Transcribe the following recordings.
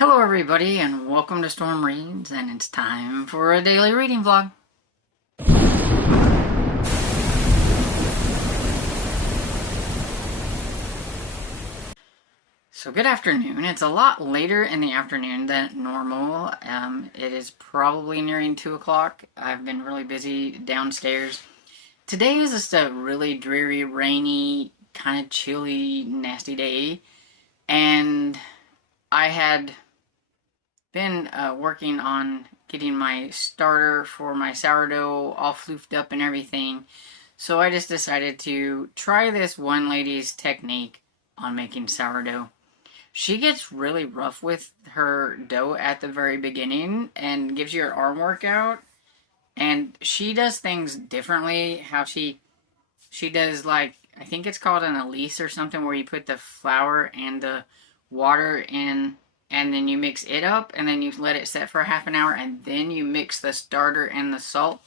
Hello everybody and welcome to Storm Reads, and it's time for a daily reading vlog. So good afternoon. It's a lot later in the afternoon than normal. It is probably nearing 2 o'clock. I've been really busy downstairs. Today is just a really dreary, rainy, kind of chilly, nasty day, and I had been working on getting my starter for my sourdough all floofed up and everything. So I just decided to try this one lady's technique on making sourdough. She gets really rough with her dough at the very beginning and gives you an arm workout. And she does things differently. How she does, like, I think it's called an elise or something, where you put the flour and the water in, and then you mix it up, and then you let it set for half an hour, and then you mix the starter and the salt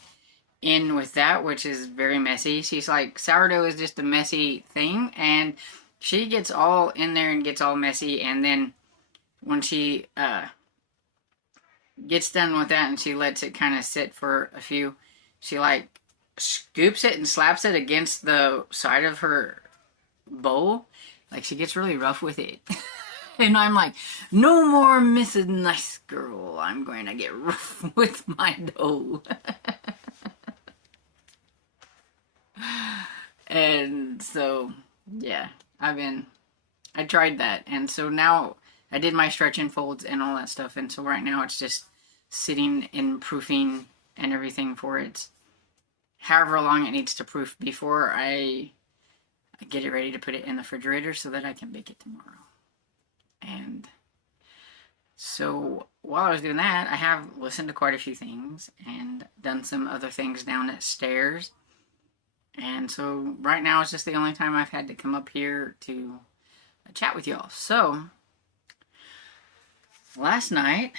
in with that, which is very messy. She's like, sourdough is just a messy thing, and she gets all in there and gets all messy, and then when she gets done with that and she lets it kind of sit for a few, she like scoops it and slaps it against the side of her bowl. Like, she gets really rough with it. And I'm like, no more Mrs. Nice Girl. I'm going to get rough with my dough. And so, yeah, I tried that. And so now I did my stretch and folds and all that stuff. And so right now it's just sitting in proofing and everything for it. However long it needs to proof before I get it ready to put it in the refrigerator so that I can bake it tomorrow. And so while I was doing that, I have listened to quite a few things and done some other things downstairs. And so right now it's just the only time I've had to come up here to chat with y'all. So last night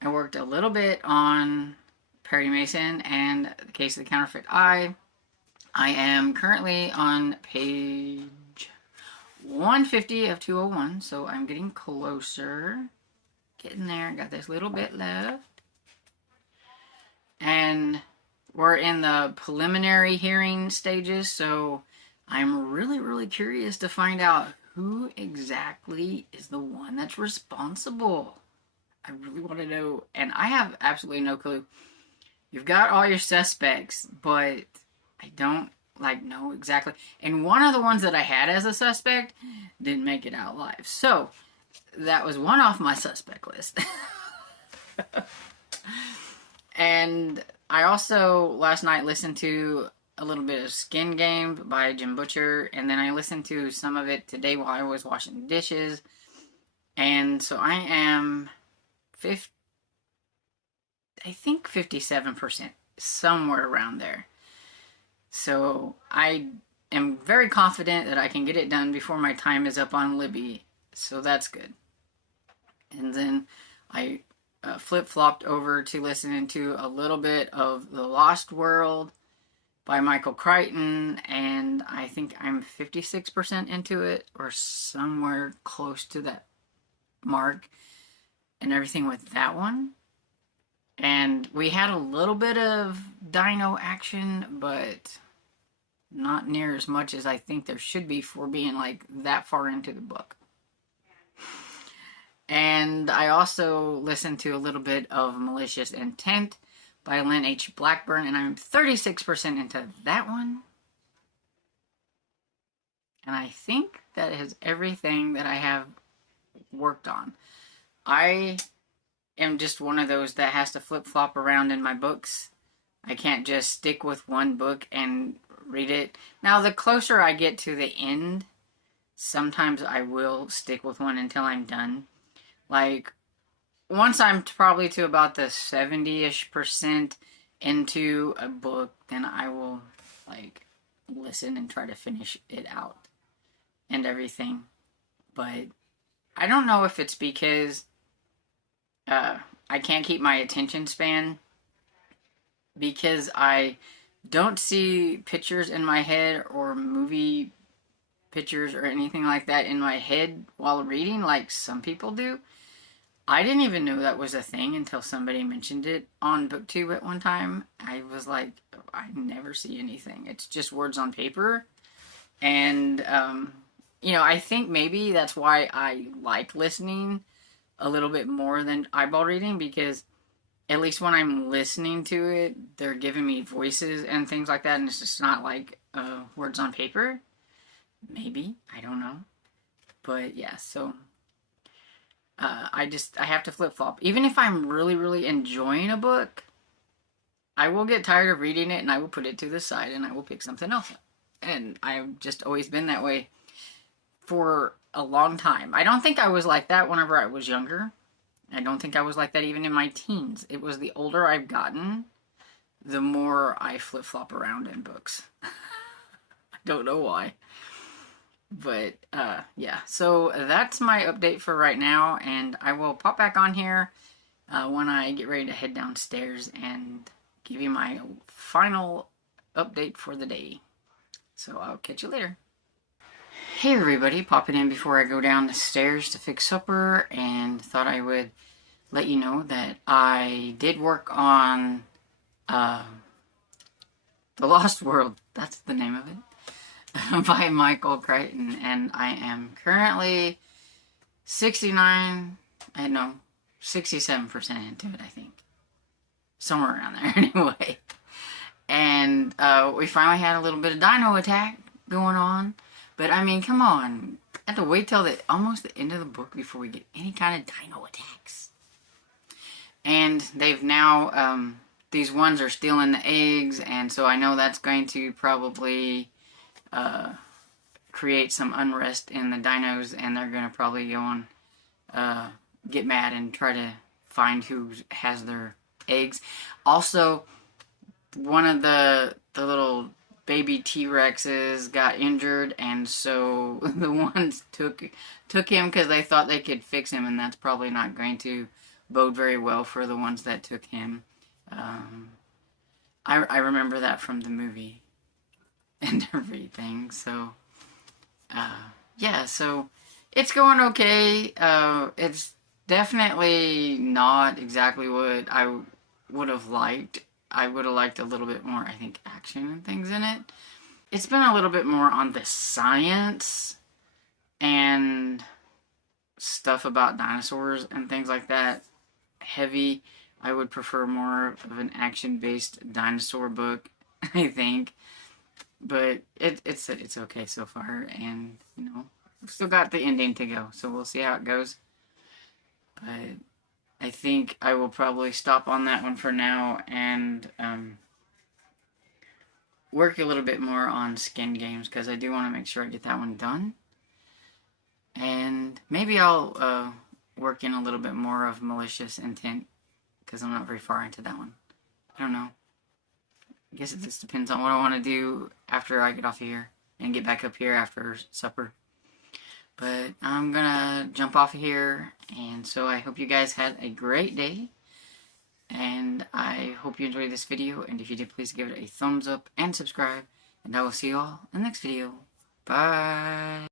I worked a little bit on Perry Mason and the Case of the Counterfeit Eye. I am currently on page 150 of 201, so I'm getting closer. Getting there. Got this little bit left. And we're in the preliminary hearing stages, so I'm really curious to find out who exactly is the one that's responsible. I really want to know, and I have absolutely no clue. You've got all your suspects, but I don't know exactly. And one of the ones that I had as a suspect didn't make it out alive. So that was one off my suspect list. And I also last night listened to a little bit of Skin Game by Jim Butcher, and then I listened to some of it today while I was washing dishes. And so I am I think 57%, somewhere around there. So I am very confident that I can get it done before my time is up on Libby. So that's good. And then I flip-flopped over to listening to a little bit of The Lost World by Michael Crichton, and I think I'm 56% into it, or somewhere close to that mark, and everything with that one. And we had a little bit of dino action, but not near as much as I think there should be for being like that far into the book. And I also listened to a little bit of Malicious Intent by Lynn H. Blackburn, and I'm 36% into that one. And I think that is everything that I have worked on. I am just one of those that has to flip-flop around in my books. I can't just stick with one book and read it. Now, the closer I get to the end, sometimes I will stick with one until I'm done. Like, once I'm probably to about the 70-ish% into a book, then I will, like, listen and try to finish it out and everything. But I don't know if it's because I can't keep my attention span, because I don't see pictures in my head or movie pictures or anything like that in my head while reading like some people do. I didn't even know that was a thing until somebody mentioned it on BookTube at one time. I was like, I never see anything. It's just words on paper. And, I think maybe that's why I like listening a little bit more than eyeball reading, because at least when I'm listening to it, they're giving me voices and things like that, and it's just not like words on paper. Maybe. I don't know. But yeah, so I have to flip flop. Even if I'm really, really enjoying a book, I will get tired of reading it and I will put it to the side and I will pick something else up. And I've just always been that way for a long time. I don't think I was like that whenever I was younger. I don't think I was like that even in my teens. It was the older I've gotten, the more I flip flop around in books. I don't know why. But, yeah, so that's my update for right now, and I will pop back on here when I get ready to head downstairs and give you my final update for the day. So I'll catch you later. Hey everybody, popping in before I go down the stairs to fix supper, and thought I would let you know that I did work on The Lost World. That's the name of it. By Michael Crichton, and I am currently 67% into it, I think. Somewhere around there, anyway. And we finally had a little bit of dino attack going on. But, I mean, come on. I have to wait till almost the end of the book before we get any kind of dino attacks. And they've now, these ones are stealing the eggs, and so I know that's going to probably create some unrest in the dinos, and they're going to probably go on, get mad and try to find who has their eggs. Also, one of the little baby T-Rexes got injured, and so the ones took him because they thought they could fix him, and that's probably not going to bode very well for the ones that took him. I remember that from the movie and everything, so yeah, so it's going okay. It's definitely not exactly what I would have liked. I would have liked a little bit more, I think, action and things in it. It's been a little bit more on the science and stuff about dinosaurs and things like that. Heavy. I would prefer more of an action-based dinosaur book, I think. But it's okay so far, and, we've still got the ending to go, so we'll see how it goes. But I think I will probably stop on that one for now and work a little bit more on skin games, because I do want to make sure I get that one done. And maybe I'll work in a little bit more of malicious intent, because I'm not very far into that one. I don't know. I guess it just depends on what I want to do after I get off of here and get back up here after supper. But I'm gonna jump off of here, and so I hope you guys had a great day, and I hope you enjoyed this video, and if you did, please give it a thumbs up and subscribe, and I will see you all in the next video. Bye!